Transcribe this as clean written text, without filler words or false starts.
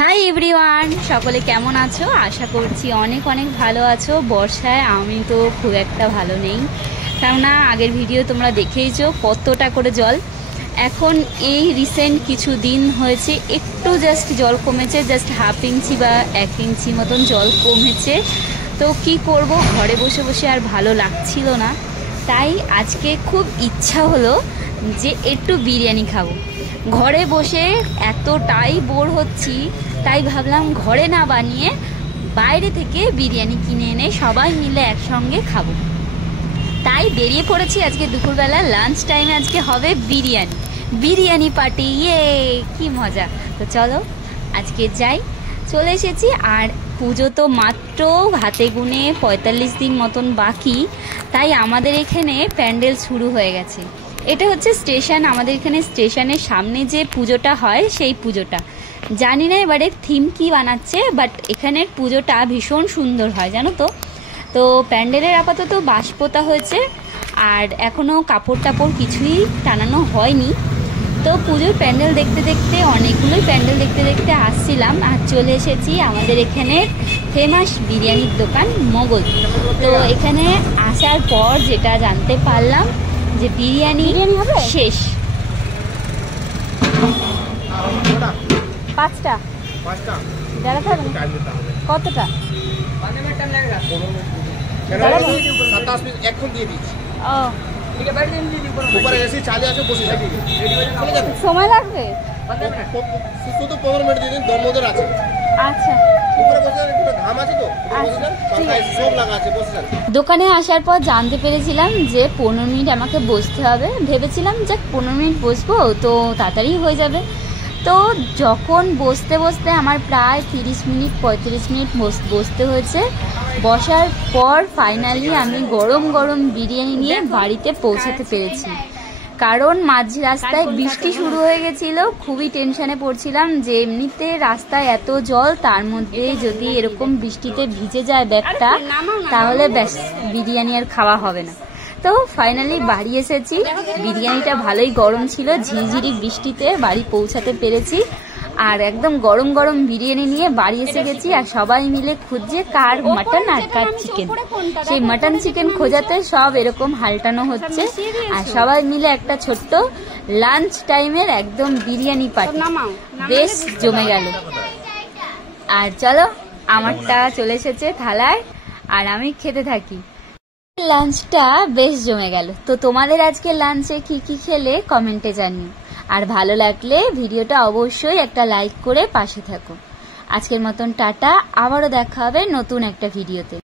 Hi everyone, সকলে কেমন আছো? আশা করছি অনেক অনেক ভালো আছো। বর্ষায় আমি তো খুব একটা ভালো নেই, কেননা আগের ভিডিও তোমরা দেখেইছো কতটা করে জল। এখন এই রিসেন্ট কিছু দিন হয়েছে একটু জাস্ট জল কমেছে, জাস্ট হাফ ইঞ্চি বা 1 ইঞ্চি মতন জল কমেছে। তো কি করব, ঘরে বসে বসে আর ভালো লাগছিল না, তাই আজকে খুব ইচ্ছা হলো যে একটু বিরিয়ানি খাবো। ঘরে বসে এতটাই বোর হচ্ছি, তাই ভাবলাম ঘরে না বানিয়ে বাইরে থেকে বিরিয়ানি কিনে এনে সবাই মিলে একসঙ্গে খাবো। তাই বেরিয়ে পড়েছি আজকে দুপুরবেলা লাঞ্চ টাইমে। আজকে হবে বিরিয়ানি পার্টি, ইয়ে কি মজা। তো চলো আজকে যাই। চলে এসেছি, আর পুজো তো মাত্র হাতে গুনে 45 দিন মতন বাকি, তাই আমাদের এখানে প্যান্ডেল শুরু হয়ে গেছে। এটা হচ্ছে স্টেশন, আমাদের এখানে স্টেশনের সামনে যে পুজোটা হয় সেই পুজোটা। জানি না এবারে থিম কি বানাচ্ছে, বাট এখানের পুজোটা ভীষণ সুন্দর হয় জানো তো। তো প্যান্ডেলের আপাতত বাঁশ পোতা হয়েছে, আর এখনও কাপড় টাপড় কিছুই টানানো হয়নি। তো পুজোর প্যান্ডেল দেখতে দেখতে অনেকগুলোই প্যান্ডেল দেখতে দেখতে আসছিলাম, আর চলে এসেছি আমাদের এখানে ফেমাস বিরিয়ানির দোকান মোগল। তো এখানে আসার পর যেটা জানতে পারলাম যে বিরিয়ানি হবে শেষ। 5টা কতটা? সময় লাগবে? আচ্ছা, দোকানে আসার পর জানতে পেরেছিলাম যে 15 মিনিট আমাকে বসতে হবে। ভেবেছিলাম যে 15 মিনিট বসবো তো তাড়াতাড়ি হয়ে যাবে। তো যখন বসতে বসতে আমার প্রায় 30 মিনিট 35 মিনিট বসতে হয়েছে। বসার পর ফাইনালি আমি গরম গরম বিরিয়ানি নিয়ে বাড়িতে পৌঁছাতে পেরেছি। কারণ মাঝ রাস্তায় বৃষ্টি শুরু হয়ে গেছিল, খুবই টেনশনে পড়ছিলাম যে এমনিতে রাস্তায় এত জল, তার মধ্যে যদি এরকম বৃষ্টিতে ভিজে যায় ব্যাগটা, তাহলে ব্যাস বিরিয়ানি আর খাওয়া হবে না। তো ফাইনালি বাড়ি এসেছি। বিরিয়ানিটা ভালোই গরম ছিল, ঝিরিঝিরি বৃষ্টিতে বাড়ি পৌঁছাতে পেরেছি। আর একদম গরম গরম বিরিয়ানি নিয়ে বাড়ি এসে গেছি, আর সবাই মিলে খুঁজছে কার মাটন আর কার চিকেন। সেই মাটন চিকেন খোঁজাতে সব এরকম হালটানো হচ্ছে, আর সবাই মিলে একটা ছোট্ট লাঞ্চ টাইমের একদম বিরিয়ানি পার্টি বেশ জমে গেল। আর চলো, আমারটা চলে এসেছে থালায়, আর আমি খেতে থাকি। লাঞ্চটা বেশ জমে গেল। তো তোমাদের আজকে লাঞ্চে কি কি খেলে কমেন্টে জানিও, আর ভালো লাগলে ভিডিওটা অবশ্যই একটা লাইক করে পাশে থাকো। আজকের মতন টাটা, আবারও দেখা হবে নতুন একটা ভিডিওতে।